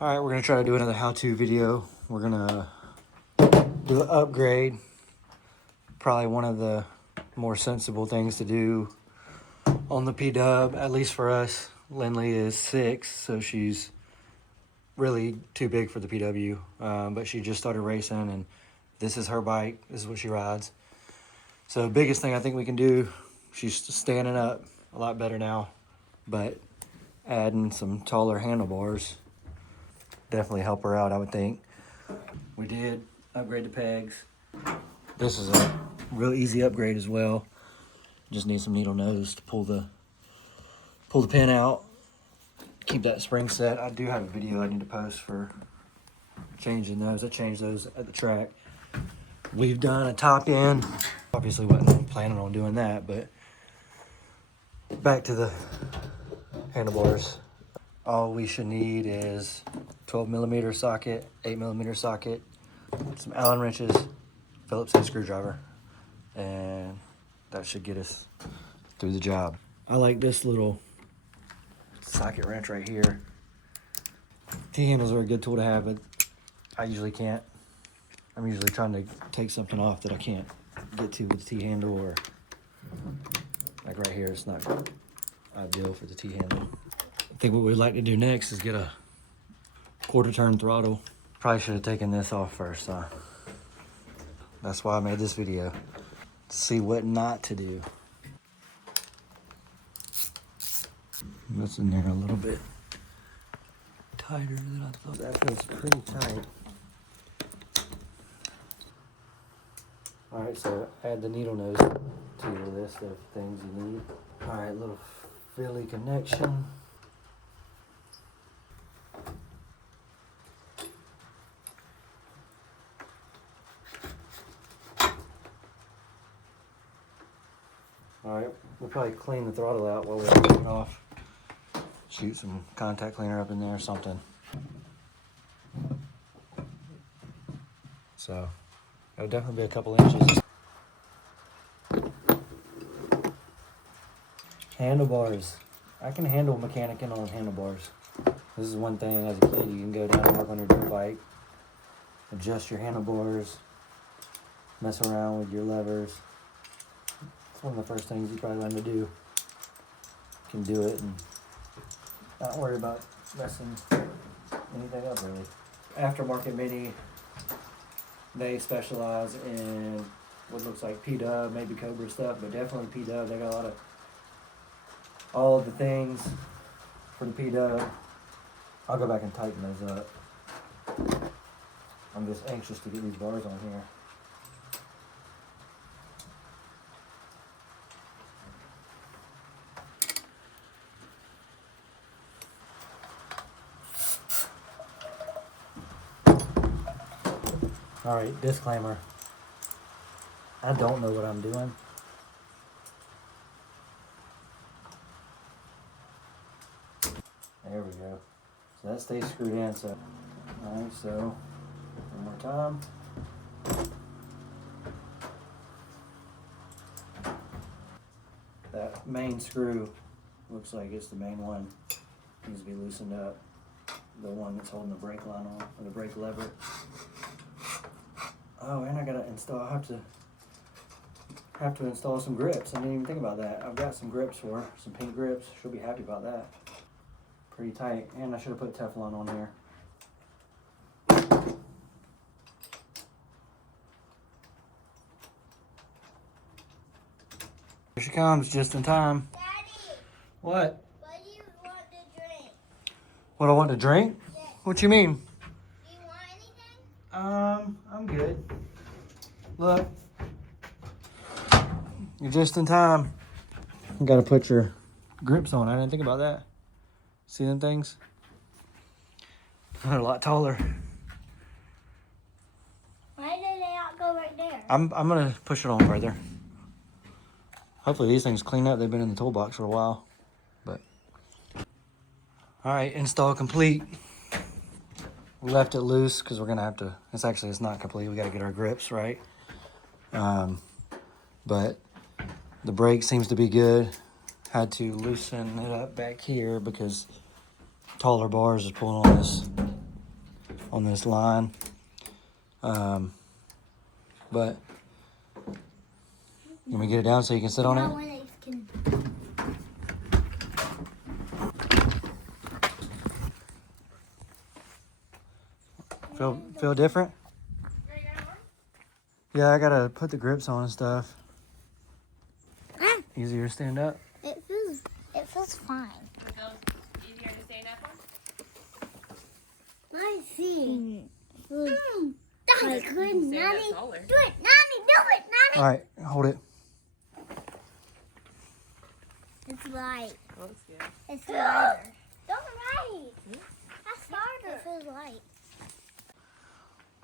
All right, we're gonna try to do another how-to video. We're gonna do an upgrade. Probably one of the more sensible things to do on the P-Dub, at least for us. Lynnlee is 6, so she's really too big for the PW, but she just started racing, and this is her bike. This is what she rides. So the biggest thing I think we can do, she's standing up a lot better now, but adding some taller handlebars definitely help her out, I would think. We did upgrade the pegs. This is a real easy upgrade as well. Just need some needle nose to pull the pin out, keep that spring set. I do have a video I need to post for changing those. I changed those at the track. We've done a top end. Obviously wasn't planning on doing that, but back to the handlebars. All we should need is 12mm socket, 8mm socket, some Allen wrenches, Phillips head screwdriver, and that should get us through the job. I like this little socket wrench right here. T-handles are a good tool to have, but I usually can't. I'm usually trying to take something off that I can't get to with the T-handle, or like right here, it's not ideal for the T-handle. I think what we'd like to do next is get a quarter turn throttle. Probably should have taken this off first, huh? That's why I made this video, to see what not to do. That's in there a little bit tighter than I thought. That feels pretty tight. All right, so add the needle nose to your list of things you need. All right, little Philly connection. All right, we'll probably clean the throttle out while we're taking it off. Shoot some contact cleaner up in there or something. So it'll definitely be a couple inches. Handlebars. I can handle mechanicing on handlebars. This is one thing as a kid, you can go down and work on your dirt bike, adjust your handlebars, mess around with your levers. It's one of the first things you probably learn to do. You can do it and not worry about messing anything up really. Aftermarket Mini, they specialize in what looks like P-Dub, maybe Cobra stuff, but definitely P-Dub. They got a lot of, all of the things for the P-Dub. I'll go back and tighten those up. I'm just anxious to get these bars on here. All right, disclaimer. I don't know what I'm doing. There we go. So that stays screwed in. So, all right, so one more time. That main screw looks like it's the main one. Needs to be loosened up. The one that's holding the brake line on, or the brake lever. Oh, and I gotta install. I have to install some grips. I didn't even think about that. I've got some grips for her, some pink grips. She'll be happy about that. Pretty tight, and I should have put Teflon on here. Here she comes, just in time. Daddy, What? what do you want to drink? What I want to drink? Yes. What you mean? Do you want anything? I'm good. Look, you're just in time. You gotta put your grips on. I didn't think about that. See them things? They're a lot taller. Why did they not go right there? I'm gonna push it on further. Hopefully these things clean up. They've been in the toolbox for a while. But all right, install complete. We left it loose because we're gonna have to. It's not complete. We gotta get our grips right. But the brake seems to be good. Had to loosen it up back here because taller bars is pulling on this on this line. But let me get it down so you can sit on it. Feel different? Yeah, I gotta put the grips on and stuff. Easier to stand up. It feels fine. Are those easier to stand up on? I see. That's good, Stand Nanny. up taller. Do it, Nanny. Do it, Nanny. All right, hold it. It's light. Oh, that's good. It's lighter. Don't light. That's harder. It feels light.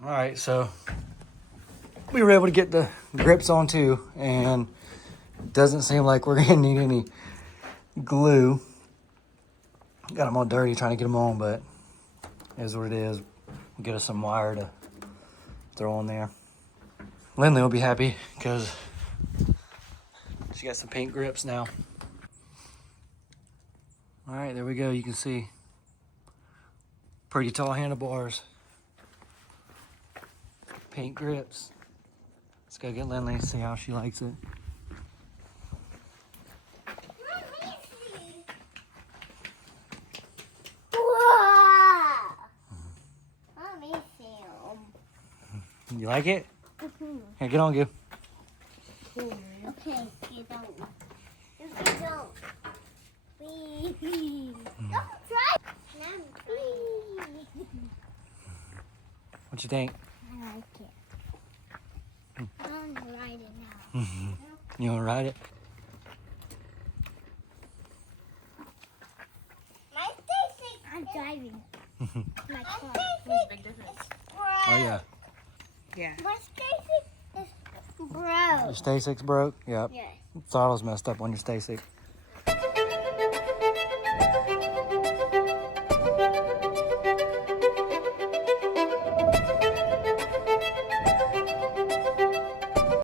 All right, so we were able to get the grips on too, and it doesn't seem like we're gonna need any glue. Got them all dirty trying to get them on, but it is what it is. We'll get us some wire to throw on there. Lynnlee will be happy because she got some pink grips now. All right, there we go. You can see pretty tall handlebars. Pink grips. Let's go get Lynnlee, see how she likes it. You like it? Here, get on, Gil. Okay, you don't. If you don't. Please. Don't try. What you think? I like it. I want to ride it now. You want to ride it? My station. I'm driving. My car. There's a big difference. Oh, yeah. Yeah. My station is broke. Your Stay-Six broke? Yep. Yeah. Throttle's messed up on your Stay-Six.